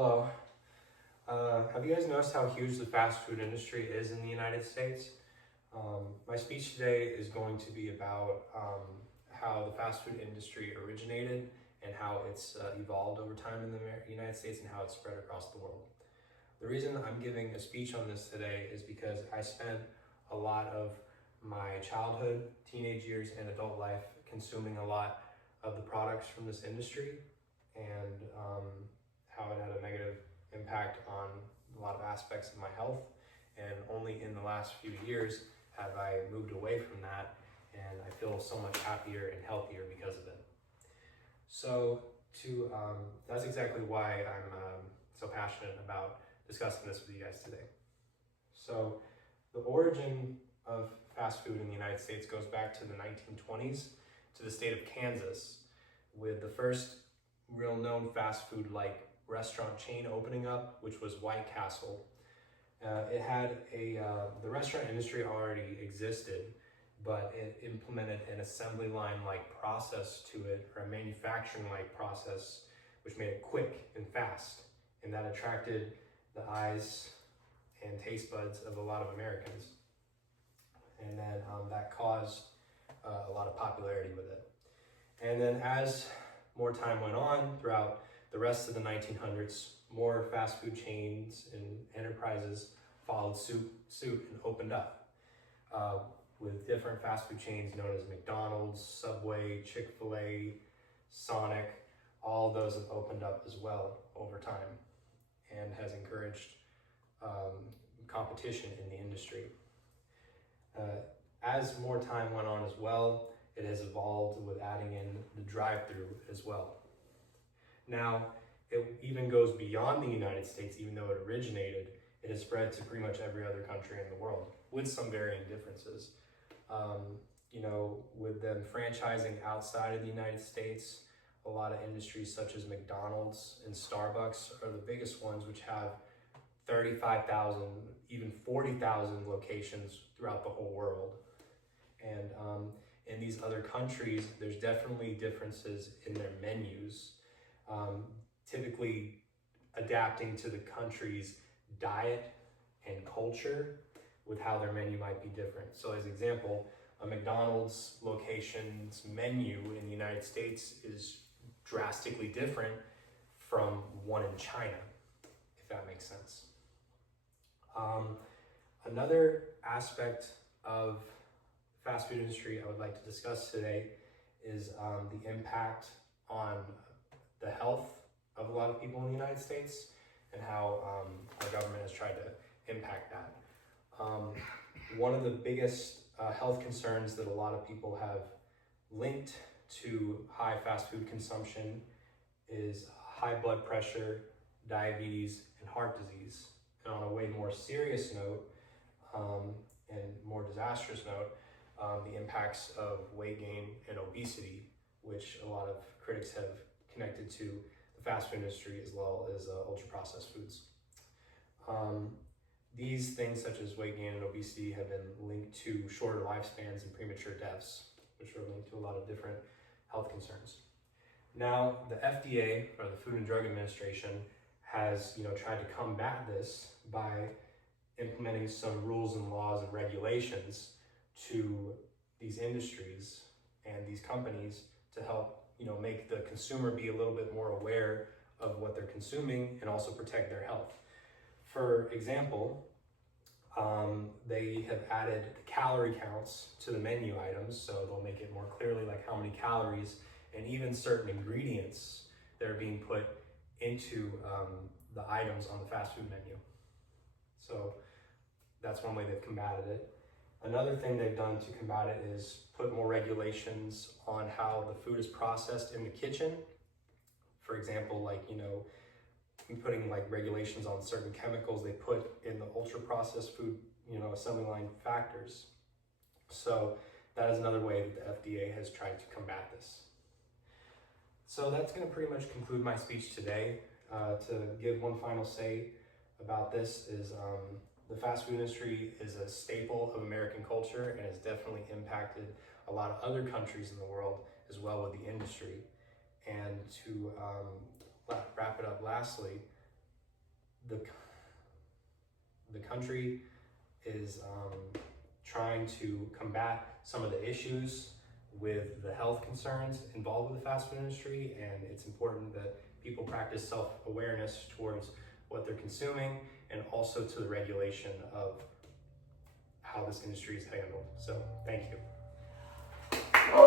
Hello. Have you guys noticed how huge the fast food industry is in the United States? My speech today is going to be about how the fast food industry originated and how it's evolved over time in the United States and how it's spread across the world. The reason I'm giving a speech on this today is because I spent a lot of my childhood, teenage years, and adult life consuming a lot of the products from this industry and how it had a negative impact on a lot of aspects of my health. And only in the last few years have I moved away from that, and I feel so much happier and healthier because of it. So that's exactly why I'm so passionate about discussing this with you guys today. So the origin of fast food in the United States goes back to the 1920s to the state of Kansas, with the first real known fast food like restaurant chain opening up, which was White Castle. It had the restaurant industry already existed, but it implemented an assembly line like process to it, or a manufacturing like process, which made it quick and fast, and that attracted the eyes and taste buds of a lot of Americans. And then that caused a lot of popularity with it. And then as more time went on throughout the rest of the 1900s, more fast food chains and enterprises followed suit and opened up with different fast food chains known as McDonald's, Subway, Chick-fil-A, Sonic. All of those have opened up as well over time and has encouraged competition in the industry. As more time went on as well, it has evolved with adding in the drive-through as well. Now, it even goes beyond the United States. Even though it originated, it has spread to pretty much every other country in the world, with some varying differences. With them franchising outside of the United States, a lot of industries such as McDonald's and Starbucks are the biggest ones, which have 35,000, even 40,000 locations throughout the whole world. And in these other countries, there's definitely differences in their menus, typically adapting to the country's diet and culture with how their menu might be different. So as an example, a McDonald's location's menu in the United States is drastically different from one in China, if that makes sense. Another aspect of the fast food industry I would like to discuss today is the impact on the health of a lot of people in the United States and how our government has tried to impact that. One of the biggest health concerns that a lot of people have linked to high fast food consumption is high blood pressure, diabetes, and heart disease. And on a way more serious note, and more disastrous note, the impacts of weight gain and obesity, which a lot of critics have connected to the fast food industry as well as ultra-processed foods. These things such as weight gain and obesity have been linked to shorter lifespans and premature deaths, which are linked to a lot of different health concerns. Now, the FDA, or the Food and Drug Administration, has tried to combat this by implementing some rules and laws and regulations to these industries and these companies to help make the consumer be a little bit more aware of what they're consuming and also protect their health. For example, they have added calorie counts to the menu items, so they'll make it more clearly like how many calories and even certain ingredients that are being put into the items on the fast food menu. So that's one way they've combated it. Another thing they've done to combat it is put more regulations on how the food is processed in the kitchen. For example, putting regulations on certain chemicals they put in the ultra-processed food, assembly line factors. So that is another way that the FDA has tried to combat this. So that's going to pretty much conclude my speech today. To give one final say about this is the fast food industry is a staple of American culture and has definitely impacted a lot of other countries in the world as well with the industry. And to wrap it up lastly, the country is trying to combat some of the issues with the health concerns involved with the fast food industry, and it's important that people practice self-awareness towards what they're consuming and also to the regulation of how this industry is handled. So, thank you. Oh,